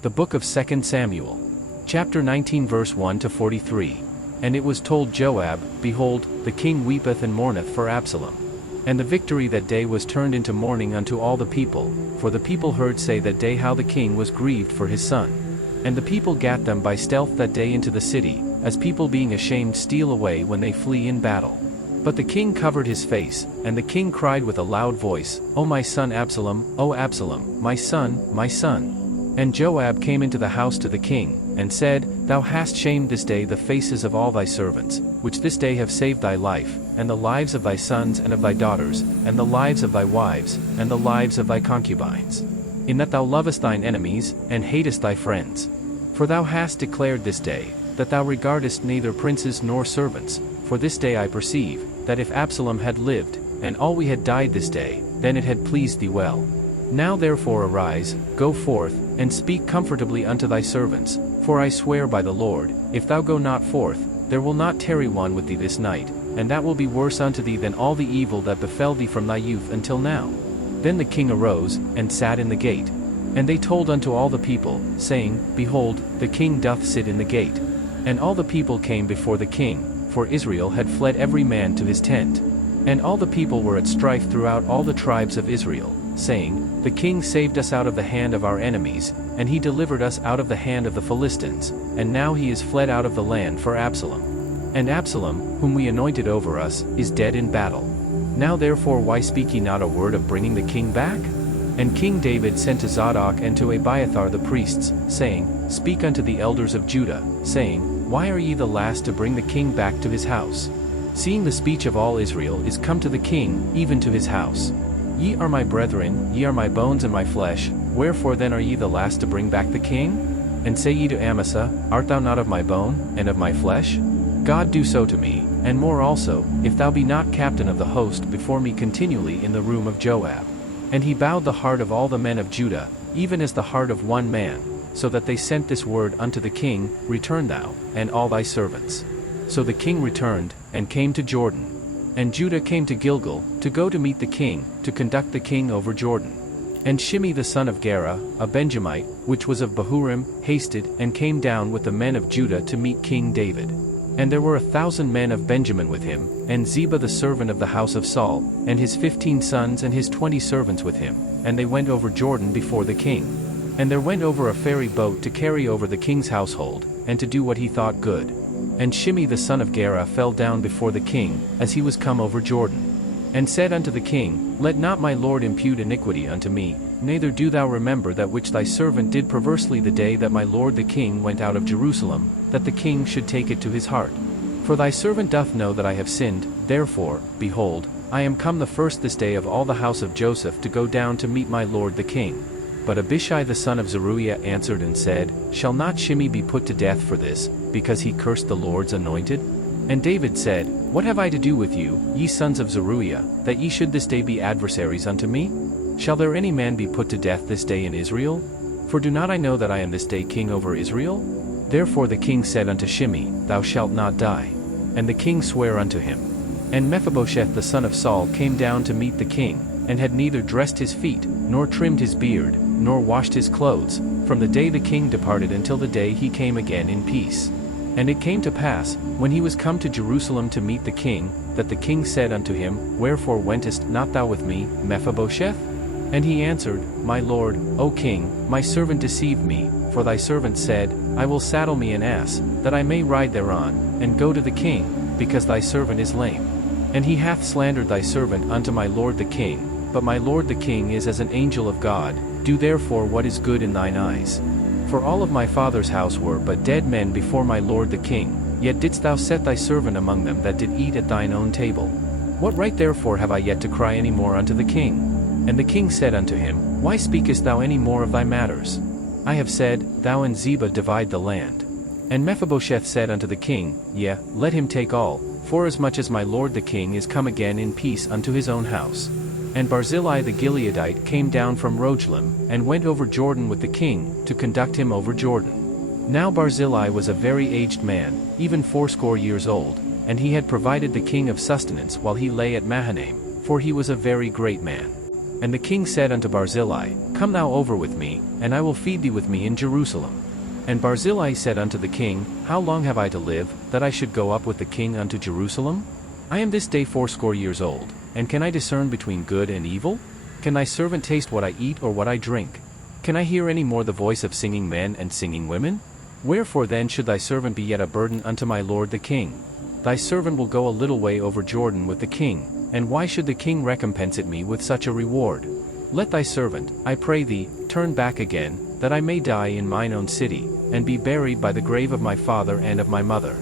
The book of 2 Samuel. Chapter 19 verse 1 to 43. And it was told Joab, Behold, the king weepeth and mourneth for Absalom. And the victory that day was turned into mourning unto all the people, for the people heard say that day how the king was grieved for his son. And the people gat them by stealth that day into the city, as people being ashamed steal away when they flee in battle. But the king covered his face, and the king cried with a loud voice, O my son Absalom, O Absalom, my son, my son. And Joab came into the house to the king, and said, Thou hast shamed this day the faces of all thy servants, which this day have saved thy life, and the lives of thy sons and of thy daughters, and the lives of thy wives, and the lives of thy concubines. In that thou lovest thine enemies, and hatest thy friends. For thou hast declared this day, that thou regardest neither princes nor servants, for this day I perceive, that if Absalom had lived, and all we had died this day, then it had pleased thee well. Now therefore arise, go forth, and speak comfortably unto thy servants, for I swear by the Lord, if thou go not forth, there will not tarry one with thee this night, and that will be worse unto thee than all the evil that befell thee from thy youth until now. Then the king arose, and sat in the gate. And they told unto all the people, saying, Behold, the king doth sit in the gate. And all the people came before the king, for Israel had fled every man to his tent. And all the people were at strife throughout all the tribes of Israel, saying, The king saved us out of the hand of our enemies, and he delivered us out of the hand of the Philistines, and now he is fled out of the land for Absalom. And Absalom, whom we anointed over us, is dead in battle. Now therefore why speak ye not a word of bringing the king back? And King David sent to Zadok and to Abiathar the priests, saying, Speak unto the elders of Judah, saying, Why are ye the last to bring the king back to his house? Seeing the speech of all Israel is come to the king, even to his house. Ye are my brethren, ye are my bones and my flesh, wherefore then are ye the last to bring back the king? And say ye to Amasa, Art thou not of my bone, and of my flesh? God do so to me, and more also, if thou be not captain of the host before me continually in the room of Joab. And he bowed the heart of all the men of Judah, even as the heart of one man, so that they sent this word unto the king, Return thou, and all thy servants. So the king returned, and came to Jordan. And Judah came to Gilgal, to go to meet the king, to conduct the king over Jordan. And Shimei the son of Gera, a Benjamite, which was of Bahurim, hasted, and came down with the men of Judah to meet King David. And there were 1,000 men of Benjamin with him, and Ziba the servant of the house of Saul, and his 15 sons and his 20 servants with him, and they went over Jordan before the king. And there went over a ferry boat to carry over the king's household, and to do what he thought good. And Shimei the son of Gera fell down before the king, as he was come over Jordan, and said unto the king, Let not my lord impute iniquity unto me, neither do thou remember that which thy servant did perversely the day that my lord the king went out of Jerusalem, that the king should take it to his heart. For thy servant doth know that I have sinned, therefore, behold, I am come the first this day of all the house of Joseph to go down to meet my lord the king. But Abishai the son of Zeruiah answered and said, Shall not Shimei be put to death for this, because he cursed the Lord's anointed? And David said, What have I to do with you, ye sons of Zeruiah, that ye should this day be adversaries unto me? Shall there any man be put to death this day in Israel? For do not I know that I am this day king over Israel? Therefore the king said unto Shimei, Thou shalt not die. And the king sware unto him. And Mephibosheth the son of Saul came down to meet the king, and had neither dressed his feet, nor trimmed his beard, nor washed his clothes, from the day the king departed until the day he came again in peace. And it came to pass, when he was come to Jerusalem to meet the king, that the king said unto him, Wherefore wentest not thou with me, Mephibosheth? And he answered, My lord, O king, my servant deceived me, for thy servant said, I will saddle me an ass, that I may ride thereon, and go to the king, because thy servant is lame. And he hath slandered thy servant unto my lord the king, but my lord the king is as an angel of God, do therefore what is good in thine eyes. For all of my father's house were but dead men before my lord the king, yet didst thou set thy servant among them that did eat at thine own table. What right therefore have I yet to cry any more unto the king? And the king said unto him, Why speakest thou any more of thy matters? I have said, Thou and Ziba divide the land. And Mephibosheth said unto the king, Yea, let him take all, forasmuch as my lord the king is come again in peace unto his own house. And Barzillai the Gileadite came down from Rogelim, and went over Jordan with the king, to conduct him over Jordan. Now Barzillai was a very aged man, even 80 years old, and he had provided the king of sustenance while he lay at Mahanaim, for he was a very great man. And the king said unto Barzillai, Come thou over with me, and I will feed thee with me in Jerusalem. And Barzillai said unto the king, How long have I to live, that I should go up with the king unto Jerusalem? I am this day 80 years old, and can I discern between good and evil? Can thy servant taste what I eat or what I drink? Can I hear any more the voice of singing men and singing women? Wherefore then should thy servant be yet a burden unto my lord the king? Thy servant will go a little way over Jordan with the king, and why should the king recompense me with such a reward? Let thy servant, I pray thee, turn back again, that I may die in mine own city, and be buried by the grave of my father and of my mother.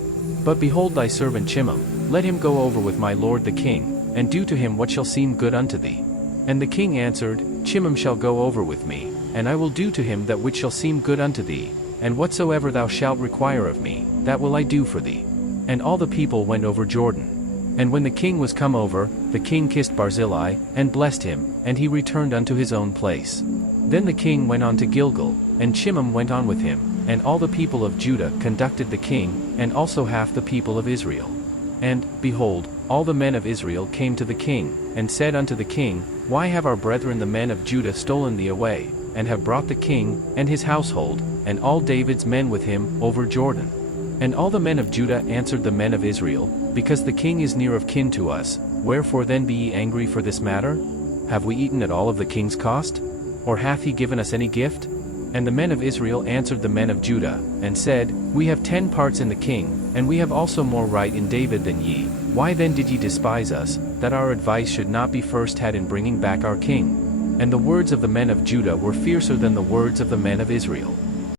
But behold thy servant Chimham, let him go over with my lord the king, and do to him what shall seem good unto thee. And the king answered, Chimham shall go over with me, and I will do to him that which shall seem good unto thee, and whatsoever thou shalt require of me, that will I do for thee. And all the people went over Jordan. And when the king was come over, the king kissed Barzillai, and blessed him, and he returned unto his own place. Then the king went on to Gilgal, and Chimham went on with him, and all the people of Judah conducted the king, and also half the people of Israel. And, behold, all the men of Israel came to the king, and said unto the king, Why have our brethren the men of Judah stolen thee away, and have brought the king, and his household, and all David's men with him, over Jordan? And all the men of Judah answered the men of Israel, Because the king is near of kin to us, wherefore then be ye angry for this matter? Have we eaten at all of the king's cost? Or hath he given us any gift? And the men of Israel answered the men of Judah, and said, We have 10 parts in the king, and we have also more right in David than ye. Why then did ye despise us, that our advice should not be first had in bringing back our king? And the words of the men of Judah were fiercer than the words of the men of Israel.